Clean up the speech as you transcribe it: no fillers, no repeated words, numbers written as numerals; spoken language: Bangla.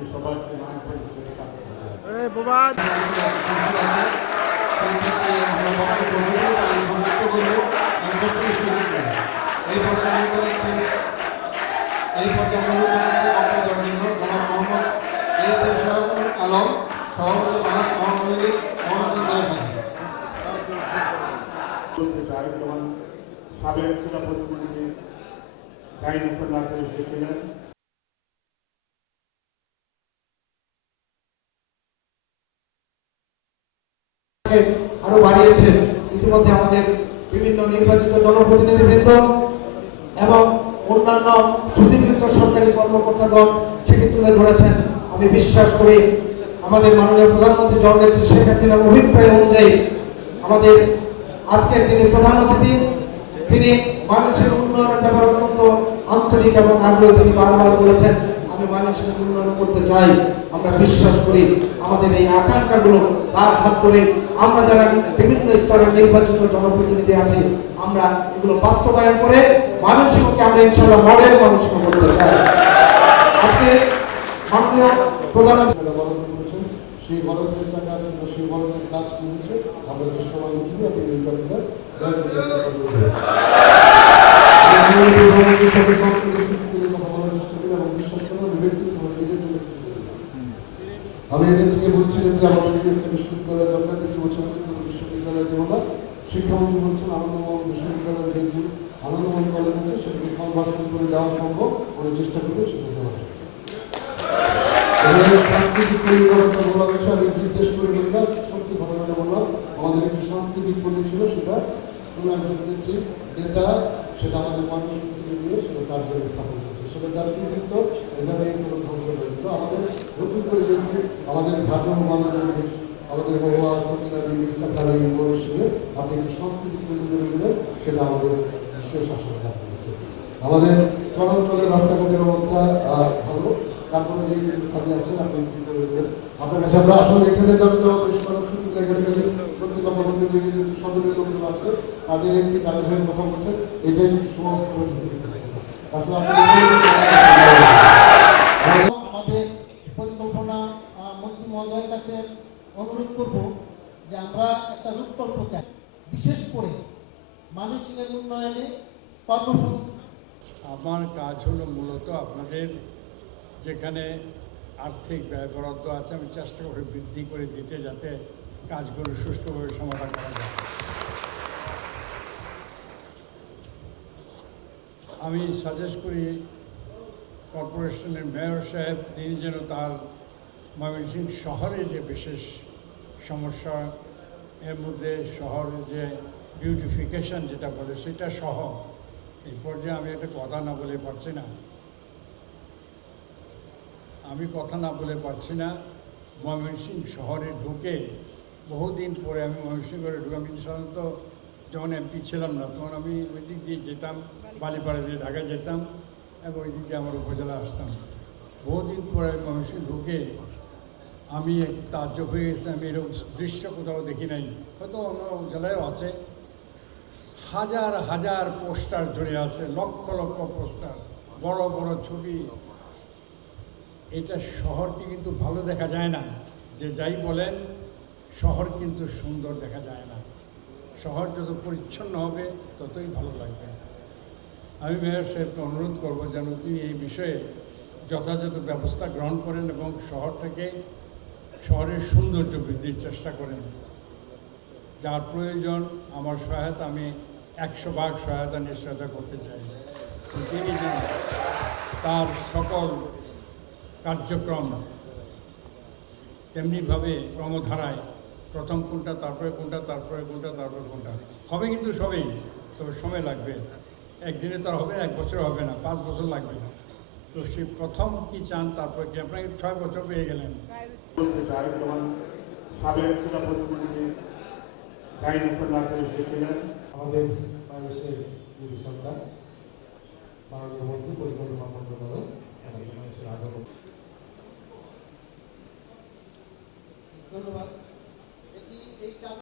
এই সবাইকে মানবের হিসেবে কাজ করতে হবে। সেই ক্ষেত্রে আমরা বক্তব্য দেব, আমি সমাপ্ত করব। এই পর্যায়ে অনুরোধ জানাচ্ছি বক্তব্য দেওয়ার জন্য জনাব মোহাম্মদ আলম, সভাপতি বাংলাদেশ আওয়ামী লীগ ময়মনসিংহ জেলা শাখা। বলতে চাই, যেমন সাবেক ক্রীড়া প্রতিমন্ত্রী জাহিদ হোসেন রাজা এসেছিলেন, আরো বাড়িয়েছেন। ইতিমধ্যে আমাদের বিভিন্ন নির্বাচিত জনপ্রতিনিধিবৃন্দ এবং অন্যান্য সুদীবৃন্দ সরকারি কর্মকর্তাগণ সেটি তুলে ধরেছেন। আমি বিশ্বাস করি আমাদের মাননীয় প্রধানমন্ত্রী জননেত্রী শেখ হাসিনার অভিপ্রায় অনুযায়ী আমাদের আজকের তিনি প্রধান অতিথি, তিনি মানুষের উন্নয়নের ব্যাপারে অত্যন্ত আন্তরিক এবং আগ্রহী। তিনি বারবার বলেছেন আমি মানুষের উন্নয়ন করতে চাই। আমরা বিশ্বাস করি আমাদের এই আকাঙ্ক্ষাগুলো তার হাত ধরে আমরা যারা বিভিন্ন স্তরের নির্বাচিত জনপ্রতিনিধি আছি আমরা এগুলো বাস্তবায়ন করে মানুষকে আমরা ইনশাআল্লাহ মডেল মানুষকে করতে চাই। আজকে মাননীয় প্রধানমন্ত্রী করেছেন, সেই বরাদ্দের টাকা সেই বরাদ্দের কাজ করেছে। আমরা দৃশ্যমান দিকে আপনি নির্বাচনের আমি এদের থেকে বলছিলেন যে আমাদেরকে একটা বিশ্ববিদ্যালয় দরকার, কিছু বছর বিশ্ববিদ্যালয় দেবো না। শিক্ষামন্ত্রী বলছেন আনন্দমোহন বিশ্ববিদ্যালয় যেহেতু আনন্দমোহন কলেজ আছে সেটাকে কনভার্সন করে দেওয়া সম্ভব, আমরা চেষ্টা করবো সেটা দেওয়ার। সাংস্কৃতিক পরিকল্পনা বলা হয়েছে, আমি নির্দেশ করে বলি না, সত্যি ঘটনাটা বললাম। আমাদের একটি সাংস্কৃতিক পল্লী ছিল, সেটা কোনো একজন ব্যক্তি নেতা সেটা আমাদের মানুষ থেকে নিয়ে সেটা তার জন্য স্থাপন করছে, সেটা তার কৃতিত্ব, এখানে কোনো ধ্বংস নয়। কিন্তু আমাদের নতুন করে যেহেতু আমাদের ঘাটন আমাদের মহুয়া চকিলাদি মানুষকে আপনি একটি সাংস্কৃতিক পল্লী করে দিলেন, সেটা আমাদের বিশেষ আশা করেছে। আমাদের চলাচলের রাস্তাঘাটের অবস্থা ভালো, তারপরে যে সাথে আছেন আপনি আপনার কাছে আমরা আসলে এখানে যাবে তো বেশ করার সুযোগ এখানে কাছে সত্যি কথা বলতে যে সদরের লোকজন আছে তাদের এমনি তাদের হয়ে কথা বলছেন, এটাই সমস্ত আসলে আমাদের পরিকল্পনা মন্ত্রী মহোদয়ের কাছে অনুরোধ করব যে আমরা একটা রূপকল্প চাই, বিশেষ করে মানুষের উন্নয়নে কর্মসূচি। আমার কাজ হলো মূলত আপনাদের যেখানে আর্থিক ব্যয় বরাদ্দ আছে আমি চেষ্টা করে বৃদ্ধি করে দিতে, যাতে কাজগুলো সুষ্ঠুভাবে সমাধান করা যায়। আমি সাজেস্ট করি কর্পোরেশনের মেয়র সাহেব তিনি যেন তার ময়মনসিংহ শহরে যে বিশেষ সমস্যা, এর মধ্যে শহরের যে বিউটিফিকেশন যেটা বলে সেটা সহ, এই পর্যায়ে আমি একটা কথা না বলে পারছি না, ময়মনসিংহ শহরে ঢুকে বহুদিন পরে আমি ময়মনসিংহ শহরে ঢুকে, আমি সাধারণত যখন এমপি ছিলাম না তখন আমি ওই দিক দিয়ে যেতাম, বালিপাড়া দিয়ে ঢাকায় যেতাম এবং ওই দিক দিয়ে আমার উপজেলা আসতাম। বহুদিন পরে ময়মনসিংহ ঢুকে আমি তাজ্জব হয়ে গেছি, আমি এরকম দৃশ্য কোথাও দেখি নাই, হয়তো অন্য জেলায়ও আছে। হাজার হাজার পোস্টার জড়ে আছে, লক্ষ লক্ষ পোস্টার, বড় বড় ছবি। এটা শহরকে কিন্তু ভালো দেখা যায় না, যে যাই বলেন শহর কিন্তু সুন্দর দেখা যায় না। শহর যত পরিচ্ছন্ন হবে ততই ভালো লাগবে। আমি মেয়র সাহেবকে অনুরোধ করবো যেন তিনি এই বিষয়ে যথাযথ ব্যবস্থা গ্রহণ করেন এবং শহরের সৌন্দর্য বৃদ্ধির চেষ্টা করেন। যার প্রয়োজন আমার সহায়তা, আমি 100% সহায়তা নিশ্চয়তা করতে চাই। তিনি যেন তার সকল কার্যক্রম তেমনিভাবে ক্রমধারায় প্রথম কোনটা, তারপরে কোনটা, তারপরে কোনটা, তারপরে কোনটা হবে, কিন্তু সবই, তবে সময় লাগবে। একদিনে তো হবে, 1 বছর হবে না, 5 বছর লাগবে। তো সে প্রথম কি চান, তারপরে কি আপনাকে 6 বছর পেয়ে গেলেন। বলতে চাই, যেমন সাবেক ক্রীড়া প্রতিমন্ত্রী জাহিদ হোসেন রাজা এসেছিলেন, আমাদের বাংলাদেশের নীতি সরকার মাননীয় মন্ত্রী পরিকল্পনা মন্ত্রণালয় আমাদের মানুষের আগমন। ধন্যবাদ।